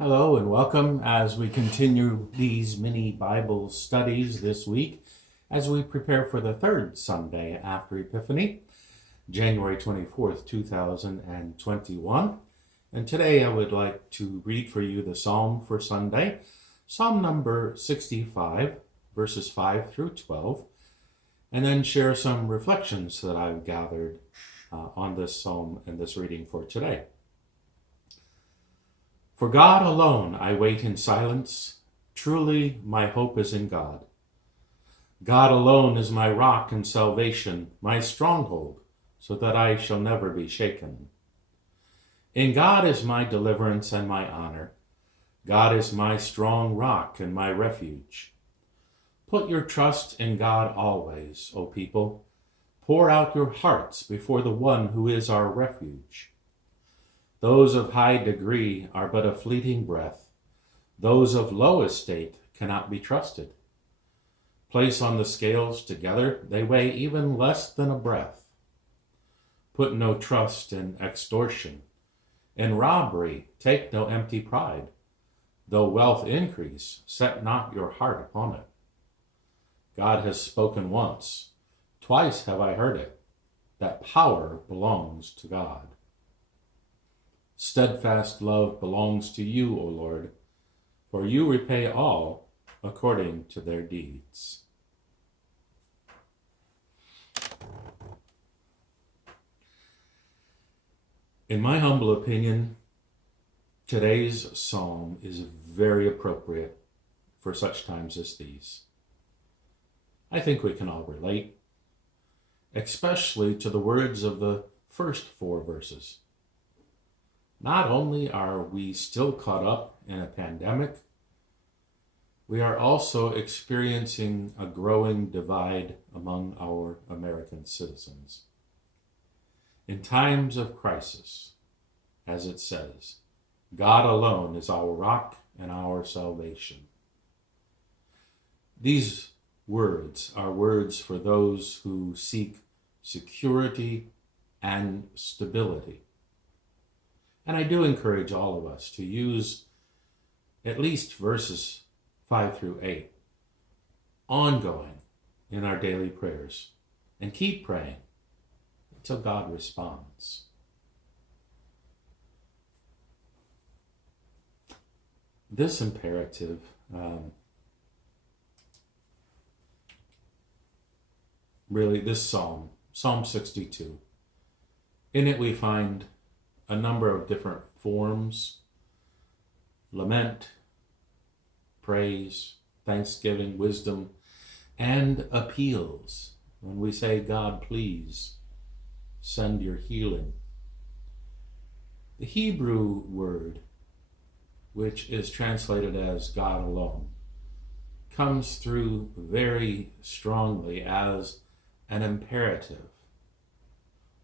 Hello and welcome as we continue these mini Bible studies this week as we prepare for the third Sunday after Epiphany, January 24th, 2021. And today I would like to read for you the Psalm for Sunday, Psalm number 65, verses 5 through 12, and then share some reflections that I've gathered on this psalm and this reading for today. For God alone I wait in silence. Truly my hope is in God. God alone is my rock and salvation, my stronghold, so that I shall never be shaken. In God is my deliverance and my honor. God is my strong rock and my refuge. Put your trust in God always, O people. Pour out your hearts before the one who is our refuge. Those of high degree are but a fleeting breath. Those of low estate cannot be trusted. Place on the scales together, they weigh even less than a breath. Put no trust in extortion. In robbery, take no empty pride. Though wealth increase, set not your heart upon it. God has spoken once, twice have I heard it, that power belongs to God. Steadfast love belongs to you, O Lord, for you repay all according to their deeds. In my humble opinion, today's psalm is very appropriate for such times as these. I think we can all relate, especially to the words of the first 4 verses. Not only are we still caught up in a pandemic, we are also experiencing a growing divide among our American citizens. In times of crisis, as it says, God alone is our rock and our salvation. These words are words for those who seek security and stability. And I do encourage all of us to use at least verses 5 through 8 ongoing in our daily prayers and keep praying until God responds. This imperative this psalm, Psalm 62, in it we find a number of different forms: lament, praise, thanksgiving, wisdom, and appeals. When we say, God, please send your healing. The Hebrew word, which is translated as God alone, comes through very strongly as an imperative,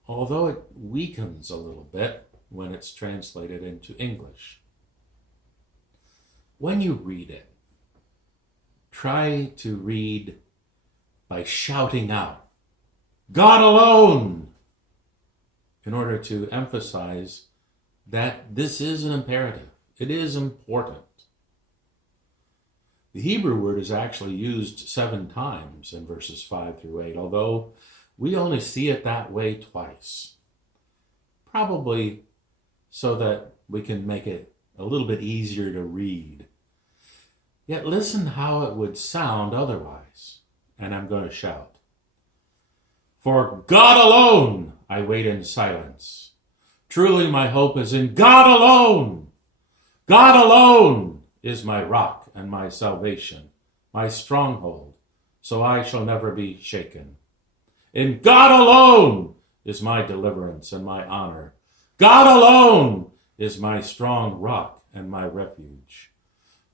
although it weakens a little bit when it's translated into English. When you read it, try to read by shouting out, God alone, in order to emphasize that this is an imperative. It is important. The Hebrew word is actually used 7 times in verses 5 through 8, although we only see it that way twice. Probably so that we can make it a little bit easier to read. Yet listen how it would sound otherwise. And I'm going to shout. For God alone I wait in silence. Truly my hope is in God alone. God alone is my rock and my salvation, my stronghold, so I shall never be shaken. In God alone is my deliverance and my honor. God alone is my strong rock and my refuge.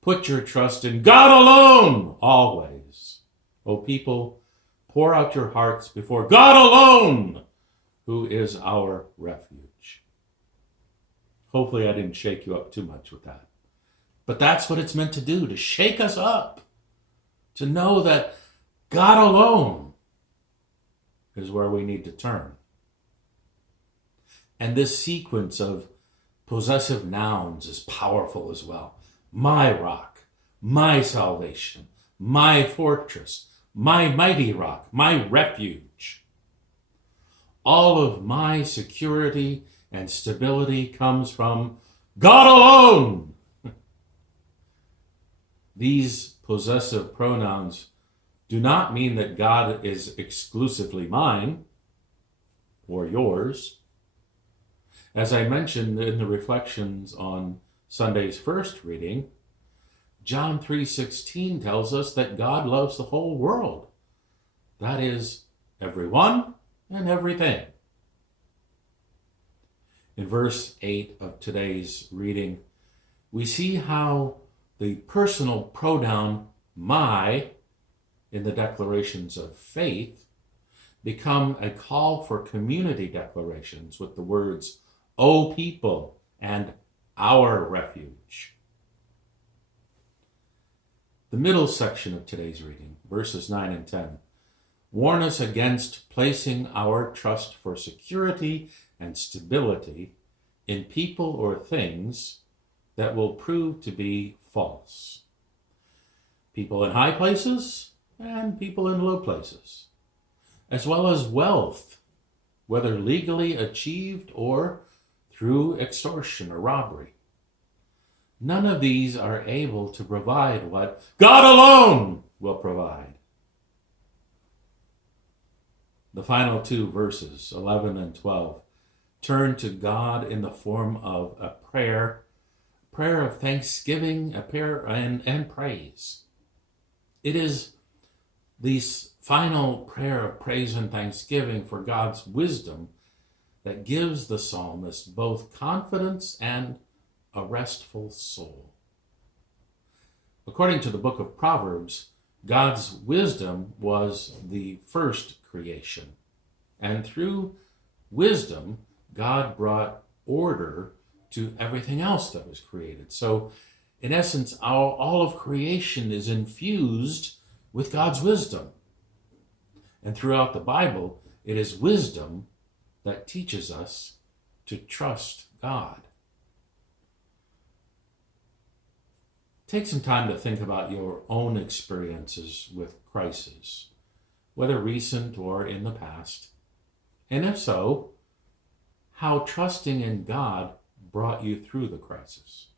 Put your trust in God alone always. O people, pour out your hearts before God alone, who is our refuge. Hopefully I didn't shake you up too much with that. But that's what it's meant to do, to shake us up, to know that God alone is where we need to turn. And this sequence of possessive nouns is powerful as well. My rock, my salvation, my fortress, my mighty rock, my refuge. All of my security and stability comes from God alone. These possessive pronouns do not mean that God is exclusively mine or yours. As I mentioned in the reflections on Sunday's first reading, John 3:16 tells us that God loves the whole world. That is, everyone and everything. In verse 8 of today's reading, we see how the personal pronoun my in the declarations of faith become a call for community declarations with the words, O people, and our refuge. The middle section of today's reading, verses 9 and 10, warn us against placing our trust for security and stability in people or things that will prove to be false. People in high places and people in low places, as well as wealth, whether legally achieved or through extortion or robbery. None of these are able to provide what God alone will provide. The final two verses, 11 and 12, turn to God in the form of a prayer of thanksgiving, a prayer and praise. It is this final prayer of praise and thanksgiving for God's wisdom that gives the psalmist both confidence and a restful soul. According to the book of Proverbs, God's wisdom was the first creation, and through wisdom, God brought order to everything else that was created. So, in essence, all of creation is infused with God's wisdom. And throughout the Bible, it is wisdom that teaches us to trust God. Take some time to think about your own experiences with crisis, whether recent or in the past. And if so, how trusting in God brought you through the crisis.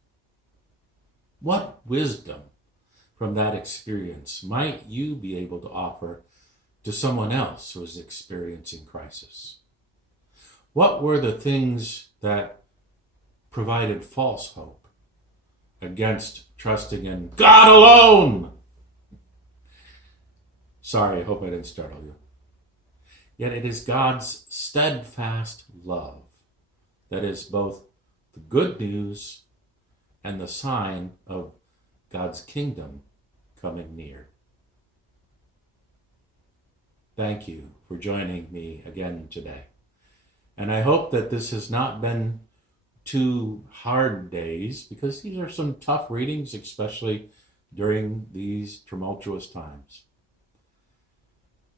What wisdom from that experience might you be able to offer to someone else who is experiencing crisis? What were the things that provided false hope against trusting in God alone? Sorry, I hope I didn't startle you. Yet it is God's steadfast love that is both the good news and the sign of God's kingdom coming near. Thank you for joining me again today. And I hope that this has not been 2 hard days, because these are some tough readings, especially during these tumultuous times.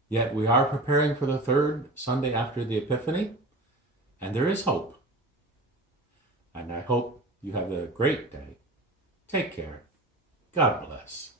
Yet we are preparing for the 3rd Sunday after the Epiphany, and there is hope. And I hope you have a great day. Take care. God bless.